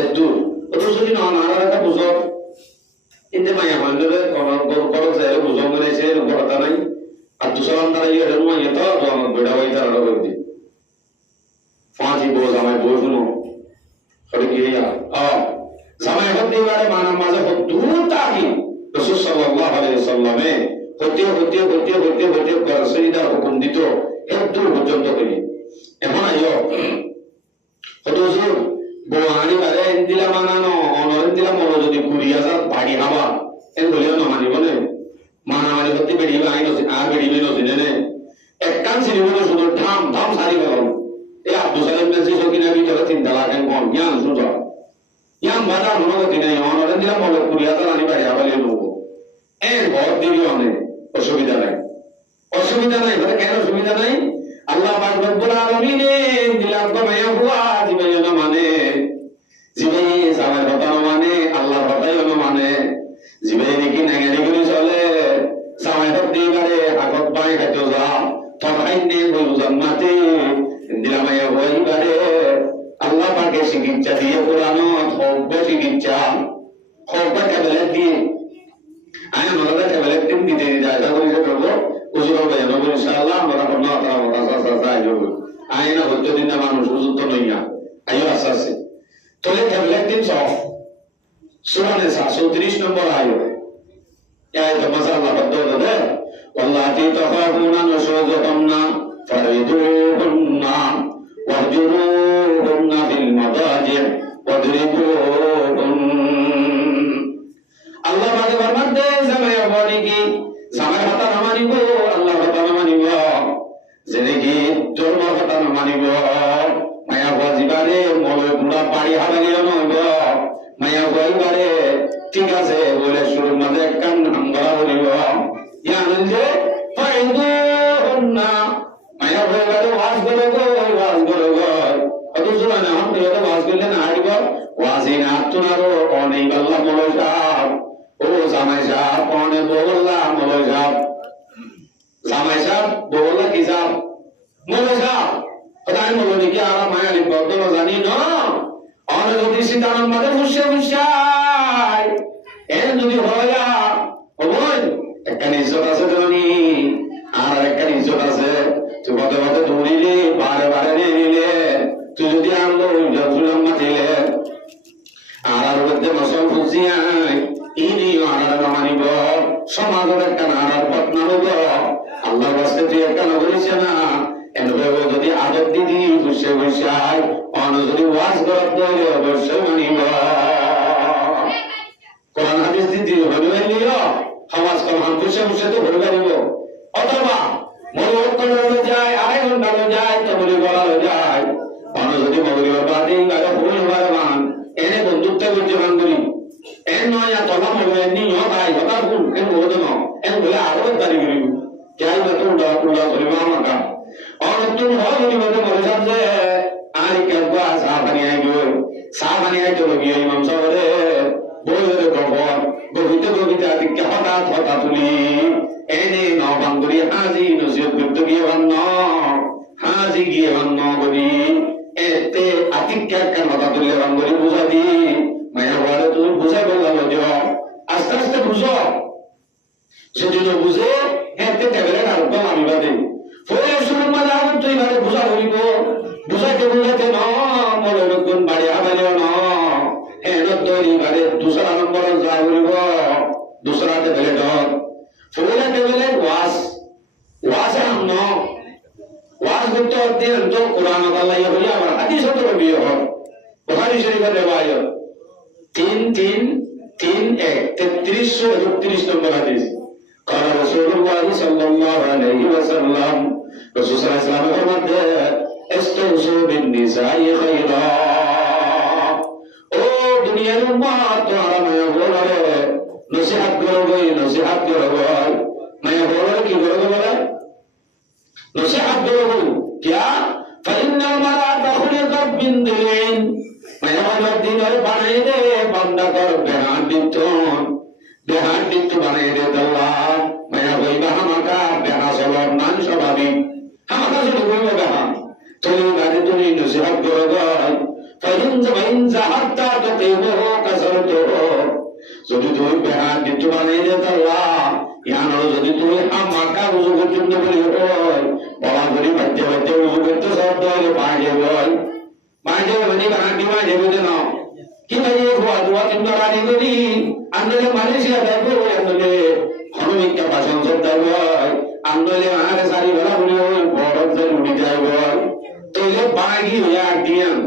একটু ওটা যদি না নাড়ার একটা বুঝো কিন্তু মায়া হইলে করো যায় বুঝো বলে সে কথা নাই আর দুসরান তারা ইয়ে রেনু মাইয়া তো আমার বেড়া হই তারা করবি ফাঁসি বো জামাই বই শুনো সরে কি ইয়া জামাই হতে পারে মানা মাঝে দূর তাকি রাসূল সাল্লাল্লাহু আলাইহি ওয়াসাল্লামে হতে রাসূলুল্লাহ হুকুম দিত একটু পর্যন্ত করি এখন আইও হুজুর বোয়ানি বারে ইন্দিলা মানানো অনর ইন্দিলা মনো যদি কুড়ি হাজার বাড়ি হাবা এন বলিও না মানি বলে মানামারি হতে বেরিয়ে আইন আর বেরিয়ে নজিনে এক কান সিনেমা শুধু ধাম ধাম সারি গেল এই আব্দুল সালিম মেসি সকিনা ভিতরে 3 লাখ এন কোন জ্ঞান সুজা ইয়াম বাদা মনো দিনে অনর ইন্দিলা মনো 20,000 আনি বাড়ি হাবা লিয়ে নেব এর বহুত দেরি অনেক অসুবিধা নাই মানে কেন অসুবিধা নাই আল্লাহ পাক রব্বুল আলামিন দিলাম তো মায়া হুয়া জীবনে না মানে জীবনে জামার কথা না মানে আল্লাহর কথাই না মানে জীবনে নাকি নাগানি করে চলে জামাই হতে পারে আগত বাই খাইতো যা তখন নে বলু জান্নাতে দিলাম মায়া হই পারে আল্লাহ পাকে চিকিৎসা দিয়ে কোরআন হক চিকিৎসা হক কেবল দিয়ে আয় আমরা কেবল একদিন দিতে যায় তা বলি করবো হুজুর ভাই নবী ইনশাআল্লাহ আমরা কোনো আতা আয় না হতে দিন না মানুষ হুজুর তো নইয়া আইও আসাসে তোলে কেবল একদিন সফ সূরা নিসা 34 নম্বর আয়াত আয়াত মাসাল্লাহ বদল দে ওয়াল্লাতি তাখাফুনা নুশুযুহুন্না ফারিদুহুন্না ওয়াহজুরুহুন্না ফিল মাদাজি ওয়াদরিবুহুন্না আল্লাহ পাকে ফরমান দে জামাই বলি কি জামাই কথা না মানিব আল্লাহ কথা না মানিব জেনে কি ধর্ম কথা না মানিব মায়া বাজিবারে মলে গুড়া বাড়ি হারালিও নইব মায়া বইবারে ঠিক আছে বলে শুরু মাঝে কান আমরা বলিব ইয়ান যে ফাইদু না মায়া বইবারে ওয়াজ করে গো অত শুনা না আমি তো ওয়াজ করলে না হারিব ওয়াজি না তুনারো অনেক আল্লাহ মলে যাব ও জামাই সাহেব কনে বললা মলে যাব জামাই সাহেব বললা কি যাব মলে যাব তাই মলে নাকি আর মায়া লিখব তো জানি না আর যদি সীতারাম মাঝে হুশাই এর যদি হয়া ওই একটা ইজ্জত আছে জানি আর একটা ইজ্জত আছে তুই পথে পথে দৌড়িলে বারে বারে নিলে তুই যদি আনলো জজুলাম মাতিলে আর মধ্যে মশল ফুসিয়াই ইনি আর মানিব সমাজের একটা নারার পথ নামব আল্লাহ বাস্তে তুই একটা নগরিস না এনভাবে যদি আদব দিদি খুশে বসাই অন যদি ওয়াজ করার দলে অবশ্যই মানিব কোরআন হাদিস দিদি হইলে নিও হাওয়াজ করার খুশে বসে তো ভরে পারিব অথবা মনোবল হয়ে যায় আড়াই ঘন্টা হয়ে যায় তো বলে বলা হয়ে যায় অন যদি মগরিবার বাদে গায়ে ভুল হবার মান এনে বন্ধুত্ব করছে বান্ধবী এন নয় তলা মনে নি নয় কথা ভুল এন বলে না এন বলে আরো তারিখ করিব যাই না তো উড়া করিব আমাকা और तुम हो नहीं बते मरे साहब आरी के बात साहबानी आई तो लगी इमाम साहब रे बोले रे गोविते के हटा तुली एने नौ बंदरी हाजी नसीब गुप्त की वन्नो गरी एते अतिक्या का हटा तुली बंदरी बुझा दी मैं वाले तू बुझा बोला लो जो आस्ते बुझो से जो बुझे एते टेबले डालता আমি বাদে ফলে শুরু মালা তুই বারে বুঝা হইব বুঝাতে না মনে কোন বাড়ি আবালিও না এন তৈরি বারে দুসরা নম্বর যা হইব দুসরাতে বেলে ডর ফলে বেলে ওয়াজ আম ওয়াজ করতে অধ্যয়ন তো কোরআন আল্লাহ হইয়া আমার হাদিস তো বিয়ে হয় বুখারী শরীফের রিওয়ায়াত 33 নম্বর হাদিস قال رسول الله صلى الله عليه وسلم رسول صلى الله عليه وسلم فرماتے استوصوا بالنساء خيرا او دنیا উম্মত তোমারা मैं बोले नसीहत करोगे मैं बोले कि बोले नसीहत करोगे क्या فإن المرأة خلقت من ضلع मैं बोले दिन और बनाए दे बंदा कर बयान दितों देहान दित बनाए दे दल्ला मैं वही बहामका बेहा सवार मान स्वाभाविक हमका जो कोई बेहा तो ये बात तो नहीं नसीहत करोगे ফাইন জাহাত্তা তুকিমুহু কাসারতুহু যদি তুমি বেহা কিছু বানাই দে আল্লাহ ইয়ানো যদি তুমি আমাকা উযু পর্যন্ত বলি হয় বলা করি বাচ্চা বাচ্চা উযু করতে শব্দ হলে পাঁচে বল পাঁচে মানে বানাটি মাঝে বুঝে নাও কি ভাই হুয়া দুয়া তিনটা রাজি করি আন্দোলন মালয়েশিয়া দেখো আন্দোলনে হনুমিকা ভাষণ শব্দ হয় আন্দোলনে আরে সারি বেলা বলি হয় বড় যে উঠে যায় বল তো এলে বাগি হয়ে আটিয়ান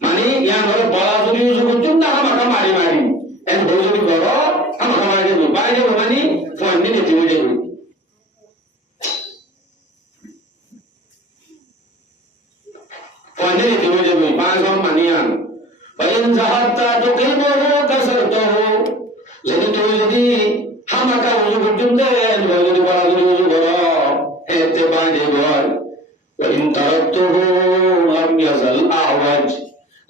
মানে ইয়ানো বলা যদি উযু পর্যন্ত আমাকা মারি মারি এন যদি করো আমাকা মারি দেবো বাইরে মানে ফোন নিয়ে যেতে হবে ফোন নিয়ে যেতে হবে পাঁচ মানিয়ান ফাইন জাহাত্তা তুকিমুহু কাসারতুহু যদি তুমি যদি হামাকা উযু পর্যন্ত যদি বলা যদি উযু করো এতে বাইরে বল ওয়াইন তারাকতুহু লাম ইয়াজাল আওয়াজ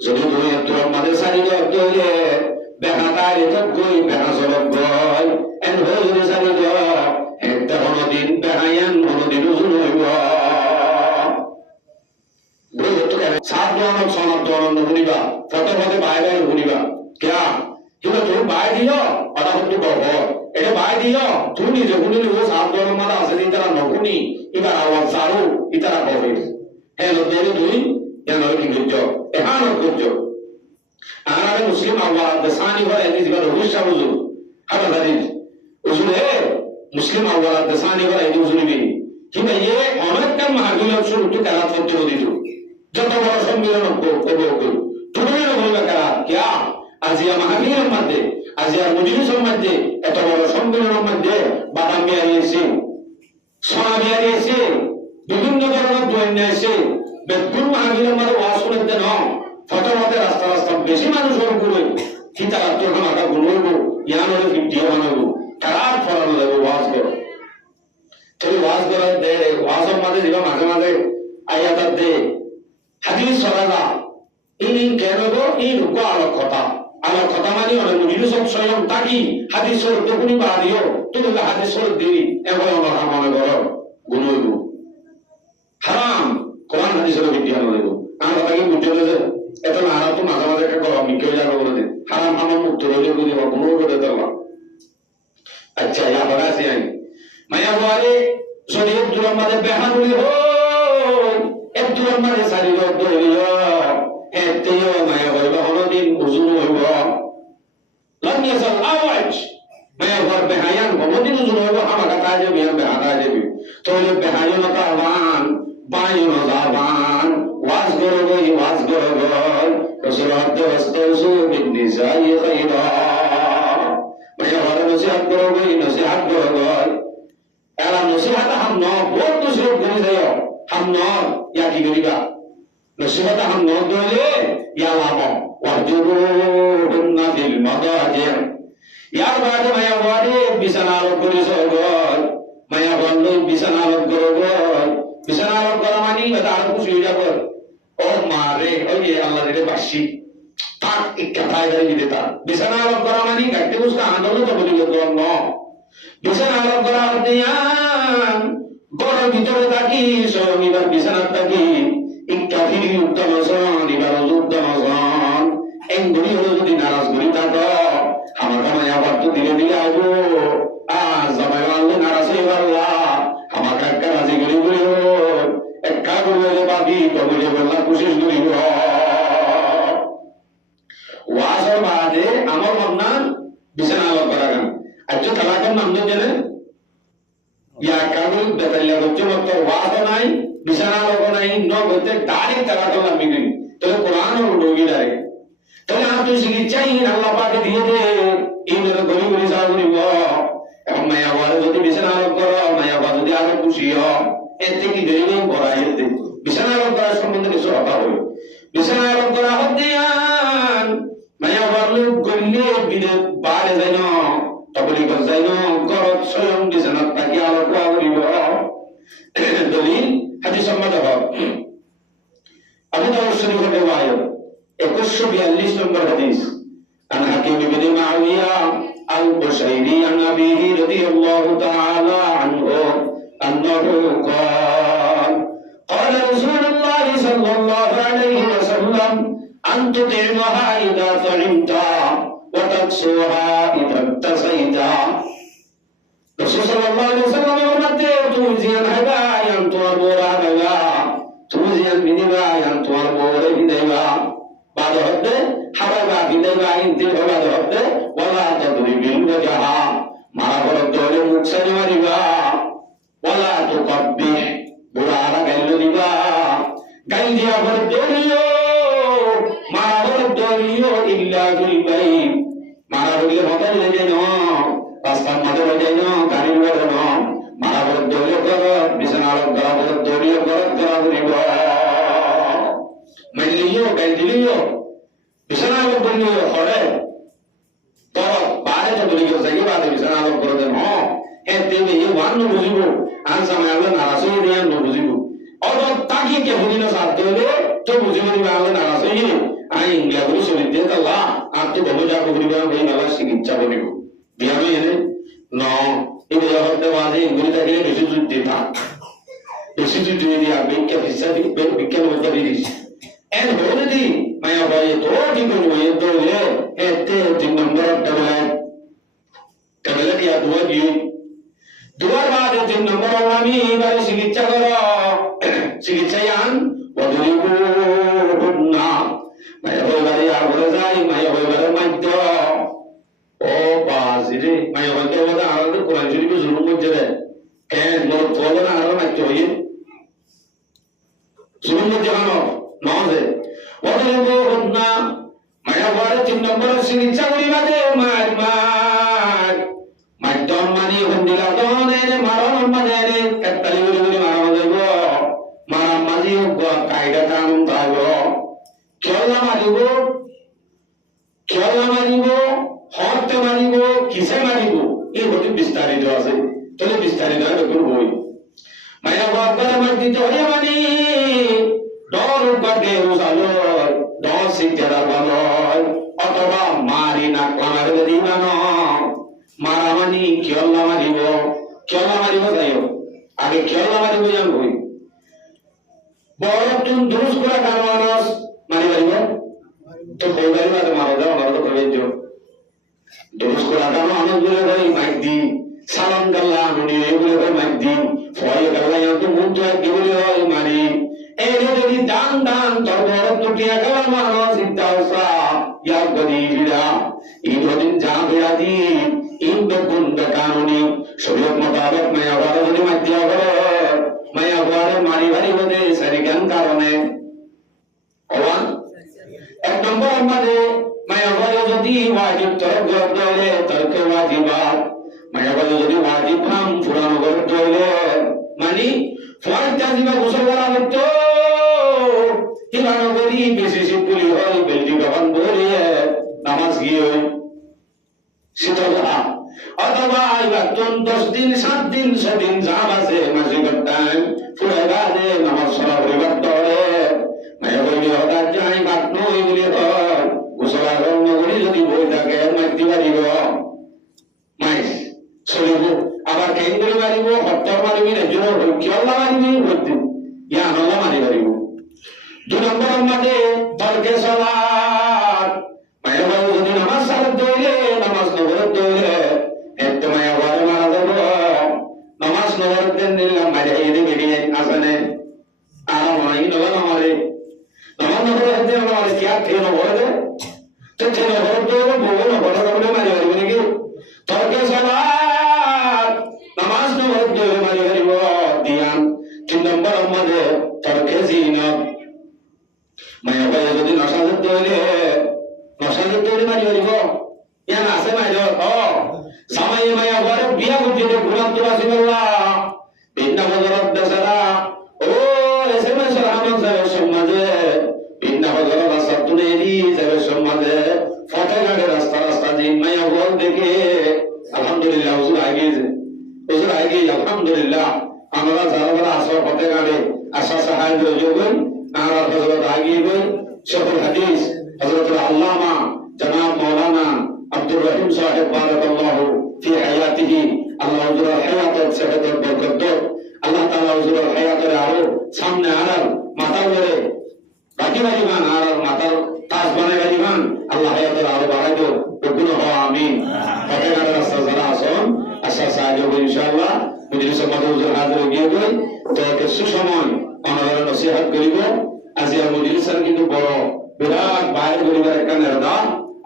যদি তুমি তোর মাঝে সারি দলে বেহাতারে তো কই বেহা সরব গয় এন যদি সারি দ একটা কোনদিন বেহায়ান কোনদিন উযু হইব সাত দোয়ানোর সনদ দোয়ানো শুনিবা ফটো ফটো বাইরে শুনিবা কিয়া কিন্তু তুমি বাই দিও ওটা হচ্ছে কহ এটা বাই দিও তুমি নিজে শুনিলি ও সাত দোয়ানোর মাঝে আছে ইতারা নশুনি ইতারা আওয়াজ চালু ইতারা কবে হ্যাঁ নদী তুই এন কি করছ এহান করছ আর মুসলিম আওয়াজ দেশানি হয় এদিকে জিবা রহুসা বুঝু হাটা দাদিজ উজুলে মুসলিম আওয়াজ দেশানি হয় এদিকে উজুলিবি কিন্তু এ অনেকটা মাহফিলের শুরুতে কারাত করতে দিছো যত বড় সম্মিলন করবে তুমি বলবে কারা কিয়া আজিয়া মাহফিলের মধ্যে আজিয়া মজলিসের মধ্যে এত বড় সম্মিলনের মধ্যে বাদাম বিয়ারিয়েছে সোনা বিয়ারিয়েছে বিভিন্ন ধরনের দোয়ান্য এসে বেদপুর মাহফিলের মধ্যে ওয়াজ শুনতে ন ফটোমতে রাস্তা রাস্তা বেশি মানুষ করবে কি তারা তোর মাথা গুনবো ইয়ান হলে ফিফটি বানাবো খারাপ ফলানো যাবে ওয়াজ করো তুমি ওয়াজ করার দে ওয়াজের মাঝে যেটা মাঝে মাঝে আয়াত দে হাদিস সরালা এই কেন গো এই রূপ আলোক কথা মানে অনেক মুজির সব স্বয়ং তাকি হাদিস সর দেখুনি বা দিও তুমি হাদিস সর দিবি এখন আমরা মনে করো গুনবো হারাম কোরআন হাদিসের বিজ্ঞান দেবো আমার কথা কি বুঝতে পেরেছে এত না হারাম তো মাঝে মাঝে একটা করো আমি কেউ যাবে বলে দিন হারাম আমার মুক্ত রইলে বুঝি বা কোনো করে দিলাম আচ্ছা আবার আসি আমি মায়া বারে শরীর দুর আমাদের বেহানুলি হো একটু আমাদের শারীর দলিও এতেও মায়া হইব হনদিন উজু হইব লাম ইয়াসাল আওয়াজ মায়া ঘর বেহায়ান হনদিন উজু হইব আমাকা কাজে বিয়া বেহা কাজে বি তোলে বেহায়ান কাওয়ান বায়ুন জাবান ওয়াজ গরগই রসুলাত ওয়াস্তাউসু বিন নিসাই খাইরা মায়া ঘর নসিহত গরগই নসিহত গরগই এলা নসিহত হাম ন বহুত নসিহত করি যাও হাম ন ইয়া কি করিবা নসিহত হাম ন দলে ইয়া লাভ ওয়াজুরুহুন্না ফিল মাদাজি ইয়ার বাদে মায়া বাদে বিছানার উপরে সগল মায়া বন্ধ বিছানার উপরে বিছানার উপরে মানে এটা আর কিছু হয়ে যাবে ও মারে ওই আল্লাহ দিলে বাসি তাক এক কথায় ধরে দিতে বিছানার উপরে মানে গাইতে বুঝতে আনন্দ তো বলি তো ন বিছানার উপরে দিয়ান গড় ভিতরে থাকি সমিবার বিছানার থাকি ইকাফিরি উত্তম জন ইবার উত্তম জন এই গুলি হলো যদি নারাজ করি থাকো আমার কামাই আবার তো ধীরে ধীরে আইবো আর জামাই আল্লাহ নারাজ হয়ে পারলা আমার কাকা রাজি করি করি একটা করলে পাবি তবে বললা কোশিশ করি ওয়াজের বাদে আমার ভাবনা বিছানা আলাপ করা গান আচ্ছা তালাকের নাম জানেন ইয়া কাবুল বেতালিয়া হচ্ছে মত ওয়াজ নাই বিছানা আলাপ নাই ন বলতে ডাইরেক্ট তালাকের নাম বিগিন তাহলে কোরআন আর ডোগি ডাইরেক্ট তাহলে আপনি চিকিৎসাই আল্লাহ পাকে দিয়ে দে এই মেরে গলি গলি সাহায্য নিব এবং মায়া বারে যদি বিছানা আলাপ করো মায়া বা যদি আরো খুশি হয় এতে কি দেরি নেই করা এতে বিছানা আলাপ করার সম্বন্ধে কিছু অভাব হবে বিছানা আলাপ করা হতে মায়া বারলে গলিলে বিদে বারে যায় না তবলি কর যায় না ঘরত স্বয়ং বিছানাত থাকি আলাপ করিব দলিল হাদিস সম্মত হক আবু দাউদ শরীফের রিওয়ায়াত 2142 নম্বর হাদিস عن حكيم بن معاوية البشيري عن أبيه رضي الله تعالى عنه أنه قال قال رسول الله صلى الله عليه وسلم أن تطعمها إذا طعمت وتكسوها إذا اكتسيت. رسول صلى الله عليه وسلم فرماتے توزیان ہگا ین توار بورا ہگا توزیان بنیگا ین توار بورے بنیگا بعد ہوتے حبا بنیگا انتی ہوگا ہوتے ولا تضرب الوجه مارا برد دولے مکسن مریگا ولا تقبح برارا گلو دیگا گل دیا برد دولیو مارا برد دولیو إلا بالبيت مارا برد ہوتن لے جنو রাস্তার মাঝে বাজে না গাড়ি বাজে না মারা বড় দলীয় করা বিছানার গড়া বড় দলীয় করা করিব মাইলিও গাইলিও বিছানার দলীয় হরে তো বারে তো দলীয় জায়গা বাদে বিছানার করে দেন হে তেবে এই ওয়ান বুঝিব আর সময় আলো নারাসই দিয়া ন বুঝিব অত তাকি কে বুঝিন সাথ দেলে তো বুঝিব নি আলো নারাসই আই ইন্ডিয়া গুলো সলিতে তালা আর তো বড় যা করিবা এই নালা চিকিৎসা করিব বিয়াবে এনে ন এই হতে বাজে গুলিটাকে বেশি জুত দিতা বেশি জুত দিয়া বিজ্ঞান হিসাবে বিজ্ঞান মধ্যে দিস এন হলে দি মায়া ভাই তো কি করব এ তো এতে 3 নম্বর তাহলে কি দুয়া দিও দুয়ার বাদে 3 নম্বর আমি এবারে চিকিৎসা করো চিকিৎসায়ান ওদুরিবুনা মায়া ভাই আর বলে যাই মায়া ভাই মধ্য ও বাজিরে মায়া ভাই তো বলে আর কোরআন শরীফ জুলুম করছে রে কেন লোক বলে না আর মাত্র হইয়ে জুলুম করছে কেন নজে ওদুরিবুনা মায়া ভাই 3 নম্বর চিকিৎসা করিবা দে মার মাধ্যম মানি হন্দিলা দনের মারণ মানে একতালি গুলি মারা যাব মারা মাঝি কায়দা কানুন থাকবো খেলা মারিব হরতে মারিব কিসে মারিব এই হতে বিস্তারিত আছে তাহলে বিস্তারিত দেখুন বই মায়া বাবার মধ্যে হয়ে মানি ডর বাদে উজালো ডর শিক্ষা ভালো অথবা মারি না কামার দিবানো মারা মানি খেলা মারিব যাইও আগে খেলা মারিব জান বই বড় তুম দুরুস করা কারণস মারি মারিব তো বলবাই মারে মারা দাও মারা তো করে দিও দুরুস করা কারণস বলে ভাই মাইদি সালাম গাল্লা নুনি বলে ভাই মাইদি ফয় গাল্লা তো মুখ তো কি বলে হয় মারি এই যদি দান তোর বড় টুটিয়া গালা মানুষ ইতাওসা ইয়া গদিরা এই দিন যা বেরাদি ইন্দু গুন্ড কানুনি শরীয়ত মোতাবেক মায়া বারে যদি মাইদিয়া করে মায়া বারে মারি ভারি হতে সারিগান কারণে ওয়ান এক নম্বর আমাদের মায়া বারে যদি ওয়াজিব তরক গড়লে তরকে ওয়াজিবাত মায়া বারে যদি ওয়াজিব হাম ফুরান গড়লে মানে ফরজ তাজিবা গোসল করা হতো হিলানো করি বেশি সিপুলি হয় বেলজি বাবান বলে নামাজ গিয়ে শীতলা অথবা একজন 10 দিন 7 দিন 6 দিন যা আছে মাসে করতাম পুরো গানে নামাজ পড়া পরিবার ধরে মায়া বলি হঠাৎ যাই বাদ নই বলি হয় গোসলা রঙ বলি যদি বই থাকে মাইতি পারিব মাইস চলিব আবার কেন্দ্র মারিব হত্তর মারিবি একজন খেলা মারিবি বলতে ইয়া নলা মারি পারিব 2 নম্বর আমাদের তরকে সালাত মায়া বলি যদি নামাজ সালাত দইলে নামাজ নবরত দইলে এতে মায়া বলি মারা যাব নামাজ নবরত দেন দিলাম মায়া এদে বেরিয়ে আসনে আর মাই নলা নামারে নামাজ নবরত দেন নামারে কি আর থেন বলে তো থেন বলে তো বলে না বলে বলে মারি পারিব নাকি তরকে সালাত নামাজ নবরত দইলে মারি পারিব দিয়ান 3 নম্বর আমাদের তরকে জিনাত মায়া বলি যদি নসাজত দইলে মারি পারিব ইয়া আছে মাইর সামাই মায়া বলে বিয়া করতে ঘুরাত রাসূলুল্লাহ বিনা হযরত দাসরা ও এসএমএস রহমান সাহেব সমাজে বিনা হযরত সাতুনেরি সাহেব সমাজে ফতেগাড়ে রাস্তা দিন মায়া বল দেখে আলহামদুলিল্লাহ হুজুর আগে আলহামদুলিল্লাহ আমরা যারা আসর ফতেগাড়ে আশা সাহায্য যোগন আর হযরত আগে গই শফিউল হাদিস হযরত আল্লামা জনাব মাওলানা আব্দুর রহিম সাহেব বারাকাল্লাহু ফি হায়াতিহি আল্লাহ হুজুরের হায়াতের সেহতের বরকত আল্লাহ তাআলা হুজুরের হায়াতের আরো সামনে আনার মাথা ধরে বাকি মান আর মাথার তাজ দো ওগুলো হ আমিন কথা কার রাস্তা যারা আসন আশা সাহায্য করি ইনশাআল্লাহ মজলিস মাদে হুজুর হাজির গিয়ে গই তো কিছু সময় ওনারা নসিহত করিব আজি আর মজলিসের কিন্তু বড় বিরাট বাইরে গরিবের একটা নেরদা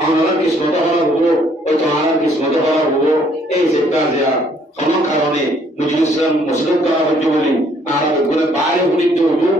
ওনারা কিসমত হওয়া হবো ওই তোমার কিসমত হওয়া হবো এই যেটা যা কোনো কারণে মজলিস মসজিদ করা হচ্ছে বলি আর ওগুলো বাইরে গুলিতে হবো